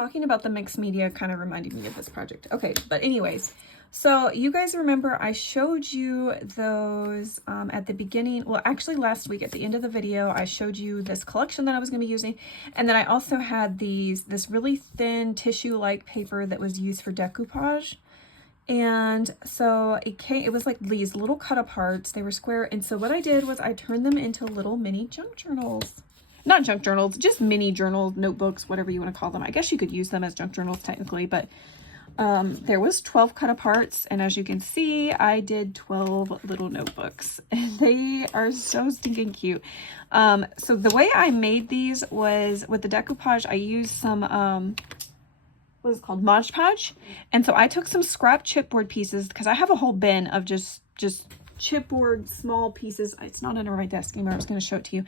talking about the mixed media kind of reminded me of this project. Okay, but anyways, so you guys remember I showed you those at the beginning. Well, actually last week at the end of the video, I showed you this collection that I was going to be using. And then I also had this really thin tissue-like paper that was used for decoupage. And so it was like these little cut aparts. They were square. And so what I did was I turned them into little mini junk journals. Not junk journals, just mini journal notebooks, whatever you want to call them. I guess you could use them as junk journals technically, but there was 12 cut aparts. And as you can see, I did 12 little notebooks. And they are so stinking cute. So the way I made these was with the decoupage, I used some... what is it called? Mod Podge. And so I took some scrap chipboard pieces because I have a whole bin of just chipboard small pieces. It's not under my desk anymore. I was going to show it to you.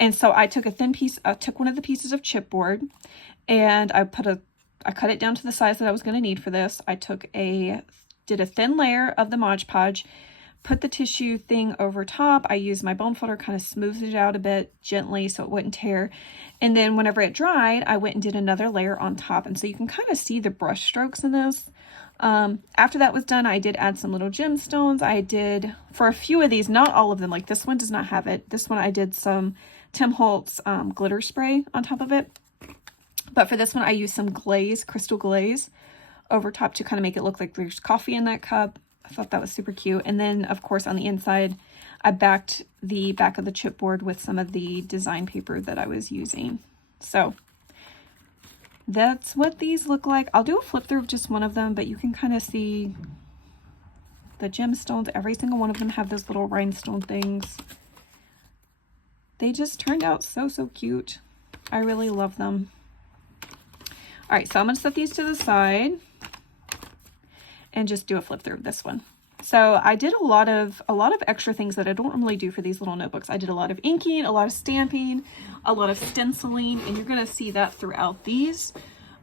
And so I took a thin piece, I took one of the pieces of chipboard and I cut it down to the size that I was going to need for this. I did a thin layer of the Mod Podge, put the tissue thing over top. I used my bone folder, kind of smoothed it out a bit gently so it wouldn't tear. And then whenever it dried, I went and did another layer on top. And so you can kind of see the brush strokes in those. After that was done, I did add some little gemstones. I did, for a few of these, not all of them, like this one does not have it. This one I did some Tim Holtz glitter spray on top of it. But for this one, I used some glaze, crystal glaze, over top to kind of make it look like there's coffee in that cup. I thought that was super cute. And then, of course, on the inside, I backed the back of the chipboard with some of the design paper that I was using. So that's what these look like. I'll do a flip through of just one of them, but you can kind of see the gemstones. Every single one of them have those little rhinestone things. They just turned out so, so cute. I really love them. All right, so I'm going to set these to the side and just do a flip through of this one. So I did a lot of extra things that I don't normally do for these little notebooks. I did a lot of inking, a lot of stamping, a lot of stenciling, and you're going to see that throughout these.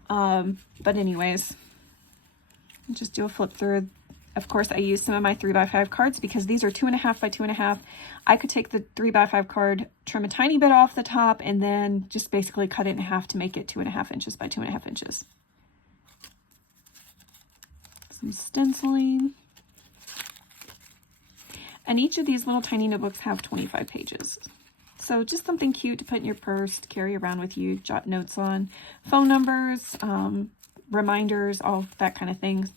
But anyways, just do a flip through. Of course, I used some of my 3x5 cards because these are 2.5 by 2.5. I could take the 3x5 card, trim a tiny bit off the top, and then just basically cut it in half to make it 2.5 inches by 2.5 inches. Some stenciling. And each of these little tiny notebooks have 25 pages. So just something cute to put in your purse, to carry around with you, jot notes on, phone numbers, reminders, all that kind of thing.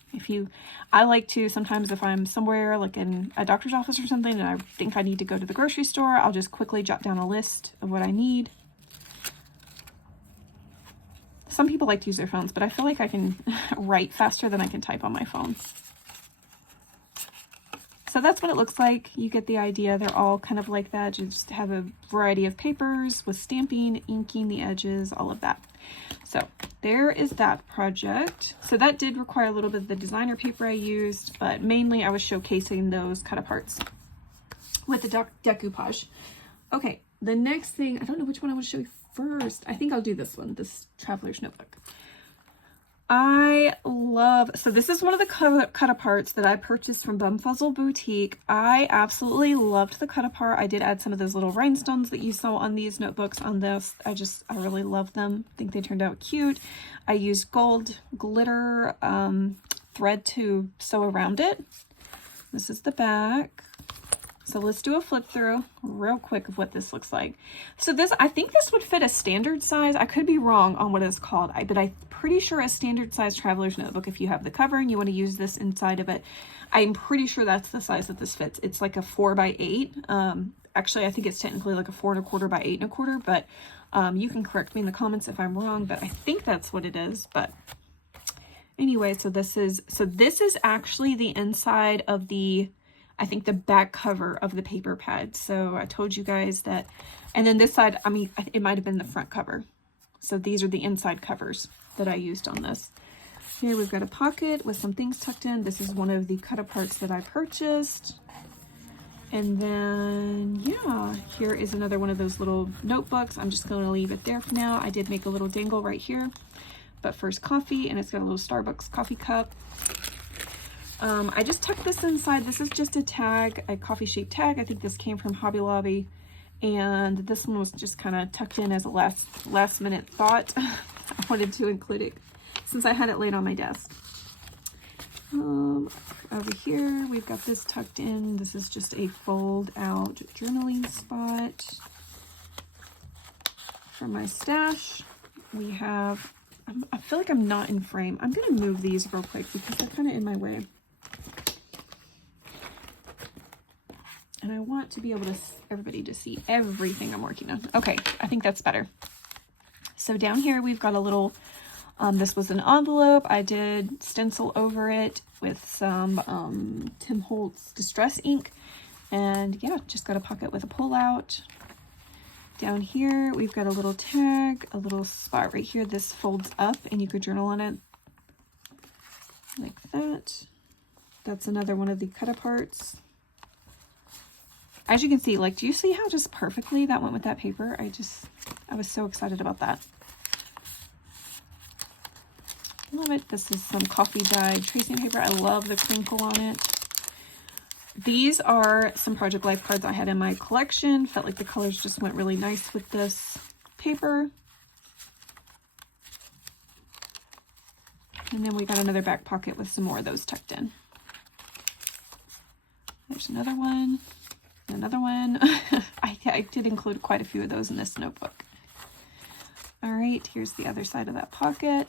I like to, sometimes if I'm somewhere like in a doctor's office or something and I think I need to go to the grocery store, I'll just quickly jot down a list of what I need. Some people like to use their phones, but I feel like I can write faster than I can type on my phone. So that's what it looks like. You get the idea. They're all kind of like that. You just have a variety of papers with stamping, inking the edges, all of that. So there is that project. So that did require a little bit of the designer paper I used, but mainly I was showcasing those cut aparts with the decoupage. Okay, the next thing, I don't know which one I want to show you first. I think I'll do this one, this Traveler's Notebook. So this is one of the cut aparts that I purchased from Bumfuzzle Boutique. I absolutely loved the cut apart. I did add some of those little rhinestones that you saw on these notebooks on this. I really love them. I think they turned out cute. I used gold glitter thread to sew around it. This is the back. So let's do a flip through real quick of what this looks like. So I think this would fit a standard size. I could be wrong on what it's called, but I'm pretty sure a standard size Traveler's Notebook, if you have the cover and you want to use this inside of it, I'm pretty sure that's the size that this fits. It's like a 4x8. Actually, I think it's technically like a 4.25 by 8.25, but you can correct me in the comments if I'm wrong, but I think that's what it is. But anyway, so this is actually the inside of I think the back cover of the paper pad. So I told you guys that, and then this side, I mean, it might have been the front cover. So these are the inside covers that I used on this. Here we've got a pocket with some things tucked in. This is one of the cut aparts that I purchased. And then, yeah, here is another one of those little notebooks. I'm just going to leave it there for now. I did make a little dangle right here. But first coffee, and it's got a little Starbucks coffee cup. I just tucked this inside. This is just a tag, a coffee shaped tag. I think this came from Hobby Lobby. And this one was just kind of tucked in as a last minute thought. I wanted to include it since I had it laid on my desk. Over here, we've got this tucked in. This is just a fold out journaling spot. For my stash, we have, I feel like I'm not in frame. I'm going to move these real quick because they're kind of in my way. And I want to be able to, everybody to see everything I'm working on. Okay, I think that's better. So down here, we've got a little, this was an envelope. I did stencil over it with some Tim Holtz Distress ink. And yeah, just got a pocket with a pull out. Down here, we've got a little tag, a little spot right here. This folds up and you could journal on it like that. That's another one of the cut aparts. As you can see, like, do you see how just perfectly that went with that paper? I was so excited about that. Love it. This is some coffee dyed tracing paper. I love the crinkle on it. These are some Project Life cards I had in my collection. Felt like the colors just went really nice with this paper. And then we got another back pocket with some more of those tucked in. There's another one. Another one. I did include quite a few of those in this notebook. All right, here's the other side of that pocket.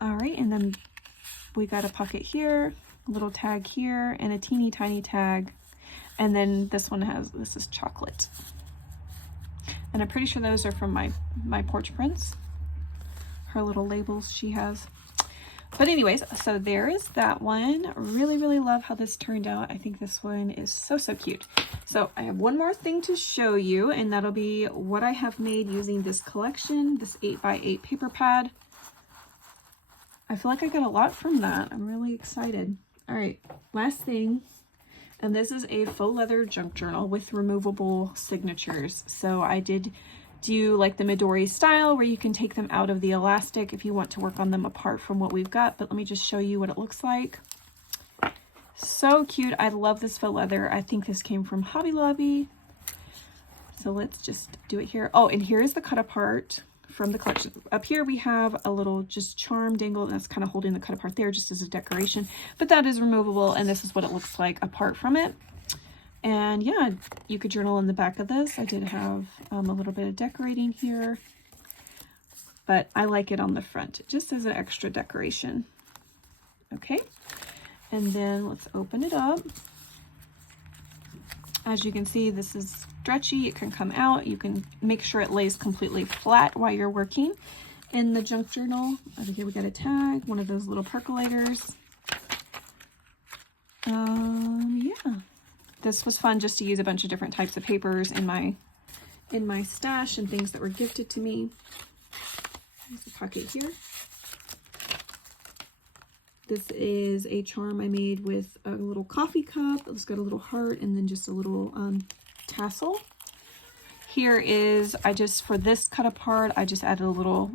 All right, and then we got a pocket here, a little tag here, and a teeny tiny tag. And then this one this is chocolate. And I'm pretty sure those are from my porch prints. Her little labels she has. But anyways, so there is that one. Really, really love how this turned out. I think this one is so, so cute. So I have one more thing to show you, and that'll be what I have made using this collection, this 8x8 paper pad. I feel like I got a lot from that. I'm really excited. All right, last thing. And this is a faux leather junk journal with removable signatures. So I did do like the Midori style where you can take them out of the elastic if you want to work on them apart from what we've got. But let me just show you what it looks like. So cute. I love this faux leather. I think this came from Hobby Lobby. So let's just do it here. Oh, and here is the cut apart from the collection. Up here we have a little just charm dangle that's kind of holding the cut apart there just as a decoration, but that is removable, and this is what it looks like apart from it. And yeah, you could journal in the back of this. I did have a little bit of decorating here, but I like it on the front just as an extra decoration. Okay, and then let's open it up. As you can see, this is stretchy. It can come out. You can make sure it lays completely flat while you're working in the junk journal. Over here we got a tag, one of those little percolators. Yeah, this was fun just to use a bunch of different types of papers in my stash and things that were gifted to me. There's a pocket here. This is a charm I made with a little coffee cup. It's got a little heart and then just a little tassel. Here is, for this cut apart, I just added a little,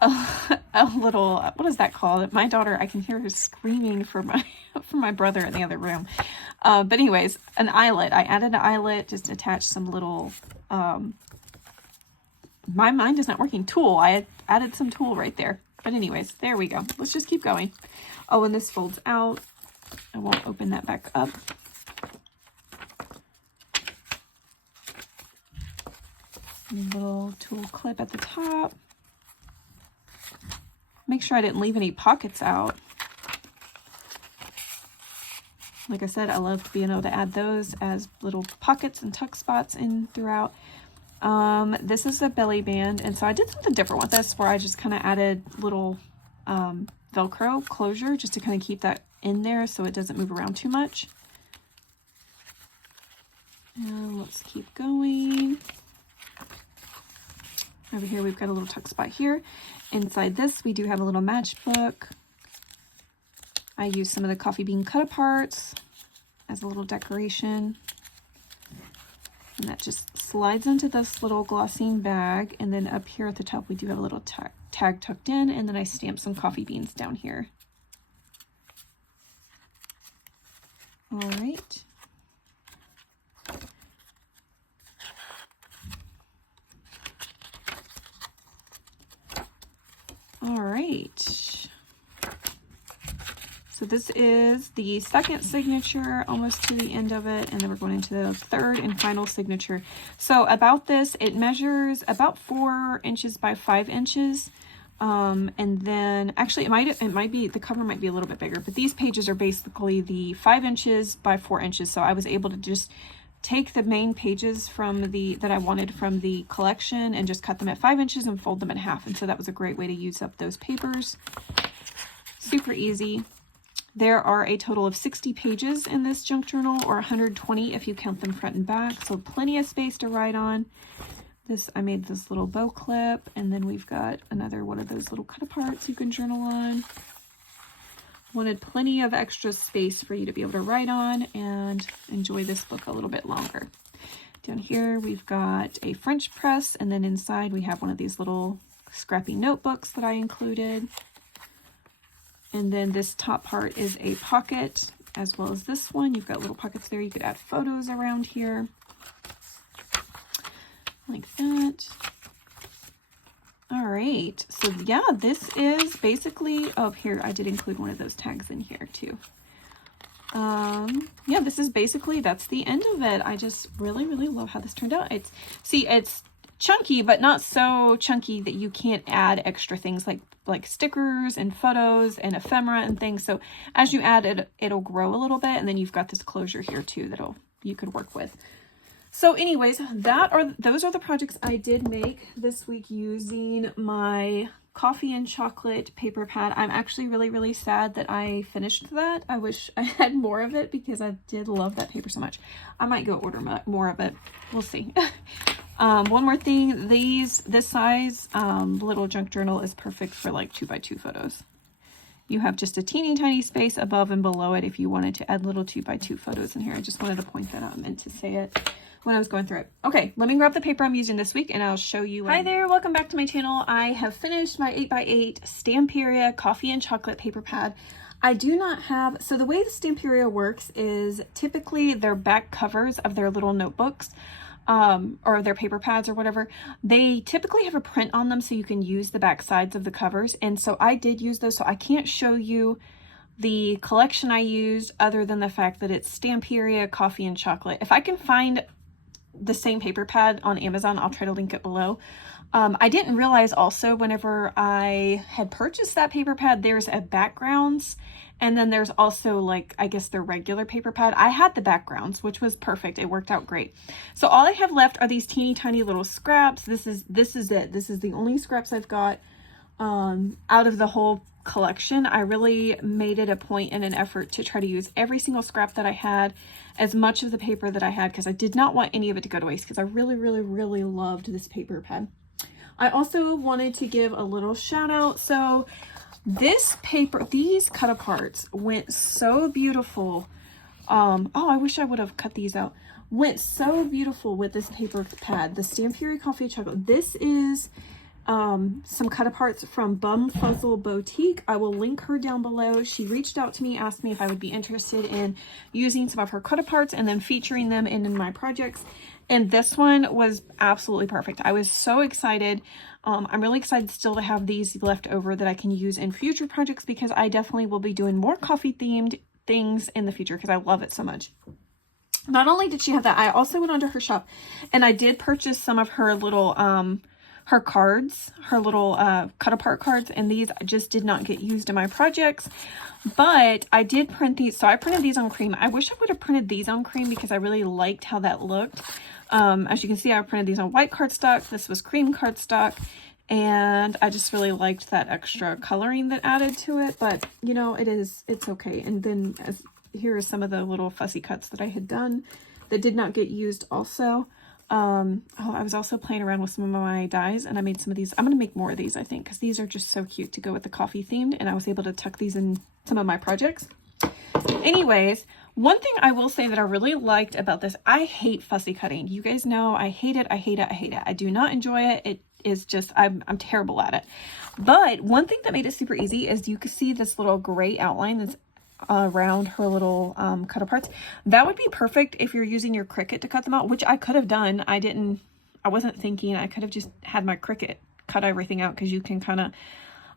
what is that called? My daughter, I can hear her screaming for my brother in the other room. But anyways, an eyelet. I added an eyelet, just attached some little, my mind is not working, tool. I added some tool right there. But anyways, there we go. Let's just keep going. Oh, and this folds out. I won't open that back up. A little tool clip at the top. Make sure I didn't leave any pockets out. Like I said, I love being able to add those as little pockets and tuck spots in throughout. This is a belly band, and so I did something different with this where I just kind of added little Velcro closure just to kind of keep that in there so it doesn't move around too much. And let's keep going. Over here we've got a little tuck spot here. Inside this we do have a little matchbook. I used some of the coffee bean cut aparts as a little decoration. And that just slides into this little glossine bag. And then up here at the top, we do have a little tag tucked in. And then I stamped some coffee beans down here. All right. So this is the second signature, almost to the end of it, and then we're going into the third and final signature. So about this, it measures about 4 inches by 5 inches. And then actually it might be, the cover might be a little bit bigger, but these pages are basically the 5 inches by 4 inches. So I was able to just take the main pages from that I wanted from the collection and just cut them at 5 inches and fold them in half. And so that was a great way to use up those papers. Super easy. There are a total of 60 pages in this junk journal, or 120 if you count them front and back. So plenty of space to write on. I made this little bow clip, and then we've got another one of those little cut aparts you can journal on. Wanted plenty of extra space for you to be able to write on and enjoy this book a little bit longer. Down here we've got a French press, and then inside we have one of these little scrappy notebooks that I included. And then this top part is a pocket, as well as this one. You've got little pockets there. You could add photos around here. Like that. All right, so yeah, this is basically, oh, here, I did include one of those tags in here too. Yeah, this is basically, that's the end of it. I just really, really love how this turned out. It's chunky, but not so chunky that you can't add extra things like stickers and photos and ephemera and things. So as you add it, it'll grow a little bit, and then you've got this closure here too you could work with. So anyways, those are the projects I did make this week using my coffee and chocolate paper pad. I'm actually really, really sad that I finished that. I wish I had more of it because I did love that paper so much. I might go order more of it. We'll see. One more thing, this size little junk journal is perfect for like 2x2 photos. You have just a teeny tiny space above and below it if you wanted to add little 2x2 photos in here. I just wanted to point that out. I meant to say it when I was going through it. Okay, let me grab the paper I'm using this week and I'll show you. Hi there, welcome back to my channel. I have finished my 8x8 Stamperia coffee and chocolate paper pad. I do not have, so the way the Stamperia works is typically their back covers of their little notebooks or their paper pads or whatever, they typically have a print on them so you can use the back sides of the covers. And so I did use those, so I can't show you the collection I used other than the fact that it's Stamperia coffee and chocolate. If I can find the same paper pad on Amazon, I'll try to link it below. I didn't realize also whenever I had purchased that paper pad, there's a backgrounds, and then there's also like, I guess, the regular paper pad. I had the backgrounds, which was perfect. It worked out great. So all I have left are these teeny tiny little scraps. This is it. This is the only scraps I've got out of the whole collection. I really made it a point and an effort to try to use every single scrap that I had, as much of the paper that I had, because I did not want any of it to go to waste, because I really, really, really loved this paper pad. I also wanted to give a little shout out. So this paper, these cut aparts went so beautiful. Oh, I wish I would have cut these out. Went so beautiful with this paper pad, the Stamperia Coffee Chocolate. This is some cut aparts from Bumfuzzle Boutique. I will link her down below. She reached out to me, asked me if I would be interested in using some of her cut aparts and then featuring them in my projects. And this one was absolutely perfect. I was so excited. I'm really excited still to have these left over that I can use in future projects, because I definitely will be doing more coffee themed things in the future because I love it so much. Not only did she have that, I also went onto her shop and I did purchase some of her little her cards, her little cut apart cards, and these just did not get used in my projects, but I did print these. So I printed these on cream. I wish I would have printed these on cream because I really liked how that looked. As you can see, I printed these on white cardstock. This was cream cardstock, and I just really liked that extra coloring that added to it. But you know, it's okay. And then here are some of the little fussy cuts that I had done that did not get used also. Oh, I was also playing around with some of my dies, and I made some of these. I'm going to make more of these, I think, because these are just so cute to go with the coffee themed, and I was able to tuck these in some of my projects. Anyways, one thing I will say that I really liked about this, I hate fussy cutting. You guys know I hate it. I hate it. I hate it. I do not enjoy it. It is just, I'm terrible at it. But one thing that made it super easy is you can see this little gray outline that's around her little cut aparts. That would be perfect if you're using your Cricut to cut them out, which I could have done. I wasn't thinking. I could have just had my Cricut cut everything out, because you can kind of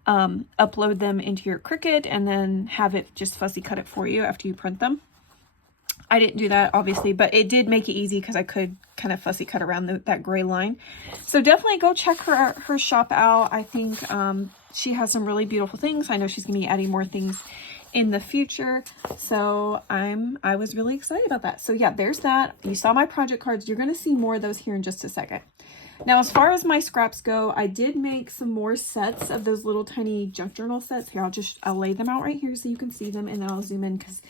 upload them into your Cricut and then have it just fussy cut it for you after you print them. I didn't do that, obviously, but it did make it easy because I could kind of fussy cut around that gray line. So definitely go check her shop out. I think she has some really beautiful things. I know she's going to be adding more things in the future. So I was really excited about that. So yeah, there's that. You saw my project cards. You're going to see more of those here in just a second. Now, as far as my scraps go, I did make some more sets of those little tiny junk journal sets. Here, I'll lay them out right here so you can see them, and then I'll zoom in because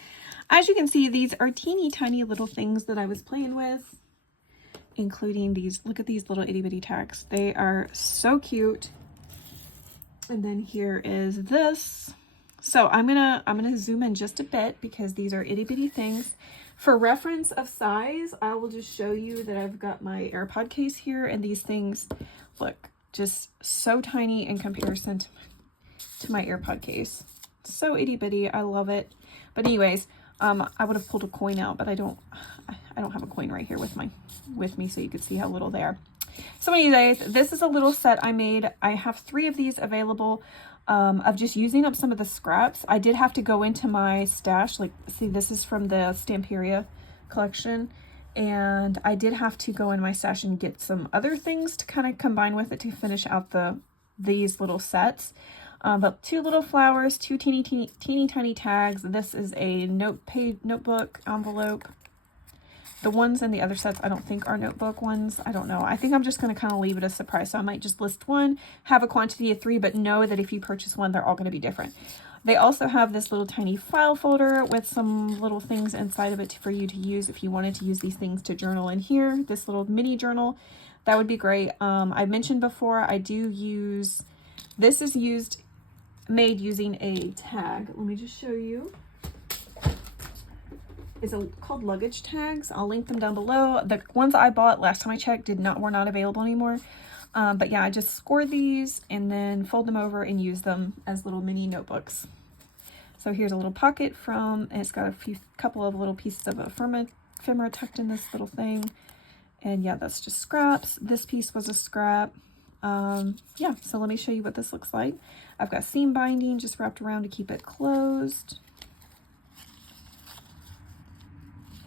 as you can see, these are teeny tiny little things that I was playing with, including these. Look at these little itty bitty tags. They are so cute. And then here is this. So I'm gonna zoom in just a bit because these are itty bitty things. For reference of size, I will just show you that I've got my AirPod case here, and these things look just so tiny in comparison to my AirPod case. So itty bitty, I love it. But anyways, I would have pulled a coin out, but I don't have a coin right here with me, so you could see how little they are. So anyways, this is a little set I made. I have 3 of these available, of just using up some of the scraps. I did have to go into my stash. Like, see, this is from the Stamperia collection, and I did have to go in my stash and get some other things to kind of combine with it to finish out these little sets. But 2 little flowers, 2 teeny tiny tags. This is a notebook envelope. The ones in the other sets I don't think are notebook ones. I don't know. I think I'm just going to kind of leave it a surprise. So I might just list one, have a quantity of 3, but know that if you purchase one, they're all going to be different. They also have this little tiny file folder with some little things inside of it for you to use if you wanted to use these things to journal in here. This little mini journal, that would be great. I mentioned before, I do use, this is made using a tag. Let me just show you. It's called luggage tags. I'll link them down below. The ones I bought last time I checked were not available anymore. But yeah, I just score these and then fold them over and use them as little mini notebooks. So here's a little pocket and it's got a couple of little pieces of ephemera tucked in this little thing. And yeah, that's just scraps. This piece was a scrap. Yeah, so let me show you what this looks like. I've got seam binding just wrapped around to keep it closed.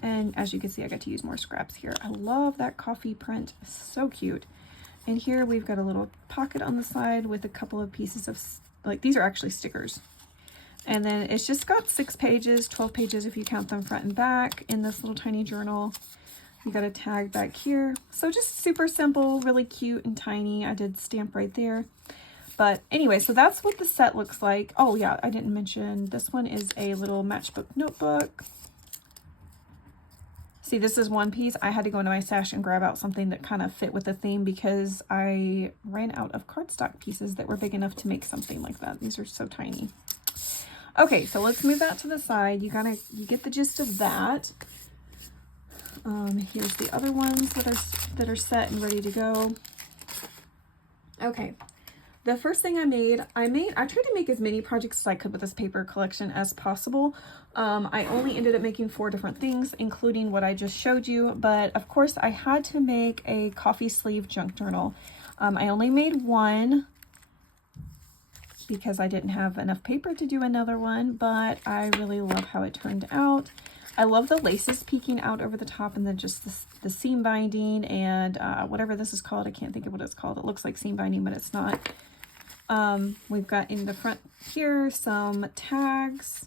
And as you can see, I got to use more scraps here. I love that coffee print. So cute. And here we've got a little pocket on the side with a couple of pieces of, like, these are actually stickers. And then it's just got 6 pages, 12 pages if you count them front and back in this little tiny journal. You got a tag back here. So just super simple, really cute and tiny. I did stamp right there. But anyway, so that's what the set looks like. Oh yeah, I didn't mention this one is a little matchbook notebook. See, this is one piece. I had to go into my stash and grab out something that kind of fit with the theme because I ran out of cardstock pieces that were big enough to make something like that. These are so tiny. Okay, so let's move that to the side. You get the gist of that. Here's the other ones that are set and ready to go. Okay. The first thing I tried to make as many projects as I could with this paper collection as possible. I only ended up making 4 different things, including what I just showed you, but of course I had to make a coffee sleeve junk journal. I only made 1 because I didn't have enough paper to do another one, but I really love how it turned out. I love the laces peeking out over the top, and then just the seam binding and whatever this is called. I can't think of what it's called. It looks like seam binding, but it's not. We've got in the front here some tags.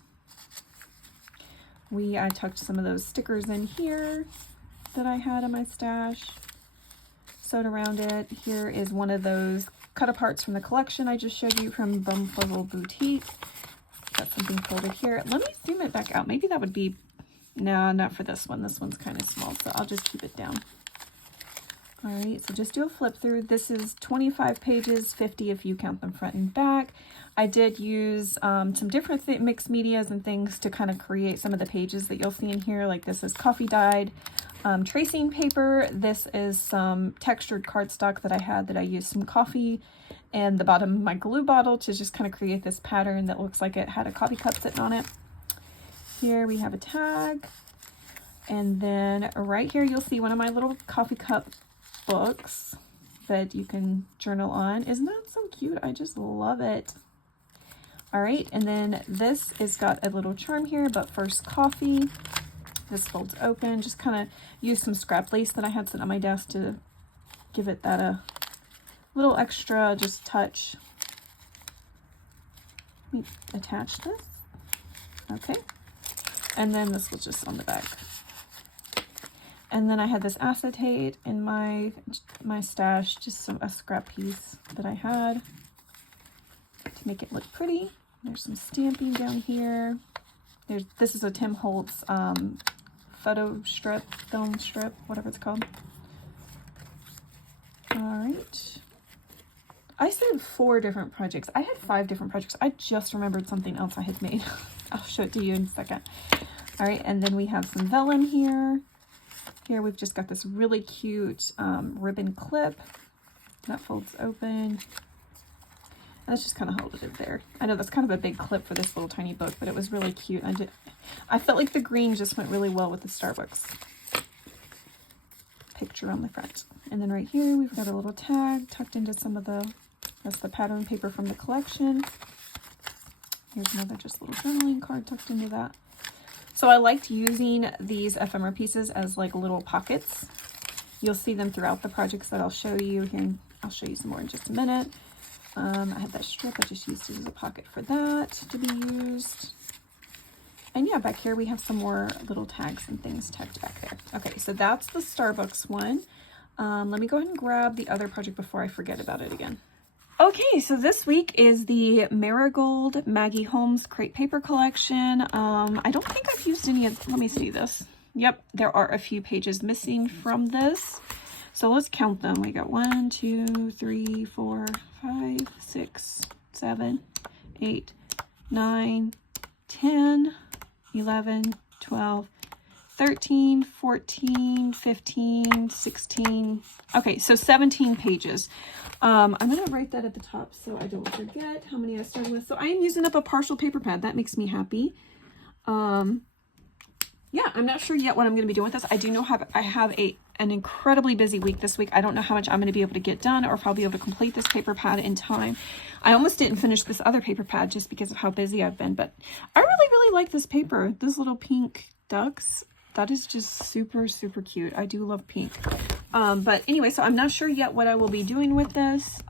I tucked some of those stickers in here that I had in my stash, sewed around it. Here is one of those cut aparts from the collection I just showed you from Bumfuzzle Boutique. Got something folded here. Let me zoom it back out. Maybe that would be, no, not for this one. This one's kind of small, so I'll just keep it down. All right, so just do a flip through. This is 25 pages, 50 if you count them front and back. I did use some different mixed medias and things to kind of create some of the pages that you'll see in here. Like this is coffee dyed tracing paper. This is some textured cardstock that I had that I used some coffee and the bottom of my glue bottle to just kind of create this pattern that looks like it had a coffee cup sitting on it. Here we have a tag. And then right here, you'll see one of my little coffee cup books that you can journal on. Isn't that so cute? I just love it. All right, and then this has got a little charm here, but first coffee. This folds open. Just kind of use some scrap lace that I had sitting on my desk to give it that a little extra just touch. Let me attach this. Okay, and then this was just on the back. And then I had this acetate in my stash, just a scrap piece that I had to make it look pretty. There's some stamping down here. This is a Tim Holtz film strip, whatever it's called. All right. I said 4 different projects. I had 5 different projects. I just remembered something else I had made. I'll show it to you in a second. All right, and then we have some vellum here. Here we've just got this really cute ribbon clip that folds open. And let's just kind of hold it there. I know that's kind of a big clip for this little tiny book, but it was really cute. I felt like the green just went really well with the Starbucks picture on the front. And then right here we've got a little tag tucked into that's the pattern paper from the collection. Here's another just little journaling card tucked into that. So I liked using these ephemera pieces as like little pockets. You'll see them throughout the projects that I'll show you here. I'll show you some more in just a minute. I had that strip. I just used it as a pocket for that to be used. And yeah, back here we have some more little tags and things tucked back there. Okay, so that's the Starbucks one. Let me go ahead and grab the other project before I forget about it again. Okay, so this week is the Marigold Maggie Holmes Crate Paper Collection. I don't think I've used any of, let me see this. Yep, there are a few pages missing from this. So let's count them. We got 1, 2, 3, 4, 5, 6, 7, 8, 9, 10, 11, 12, 13, 14, 15, 16. Okay, so 17 pages. I'm going to write that at the top so I don't forget how many I started with. So I am using up a partial paper pad. That makes me happy. Yeah, I'm not sure yet what I'm going to be doing with this. I do know I have an incredibly busy week this week. I don't know how much I'm going to be able to get done or if I'll be able to complete this paper pad in time. I almost didn't finish this other paper pad just because of how busy I've been, but I really like this paper. Those little pink ducks. That is just super, super cute. I do love pink. But anyway, so I'm not sure yet what I will be doing with this.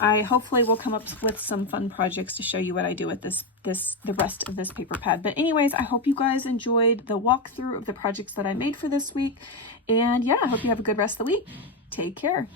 I hopefully will come up with some fun projects to show you what I do with the rest of this paper pad. But anyways, I hope you guys enjoyed the walkthrough of the projects that I made for this week. And yeah, I hope you have a good rest of the week. Take care.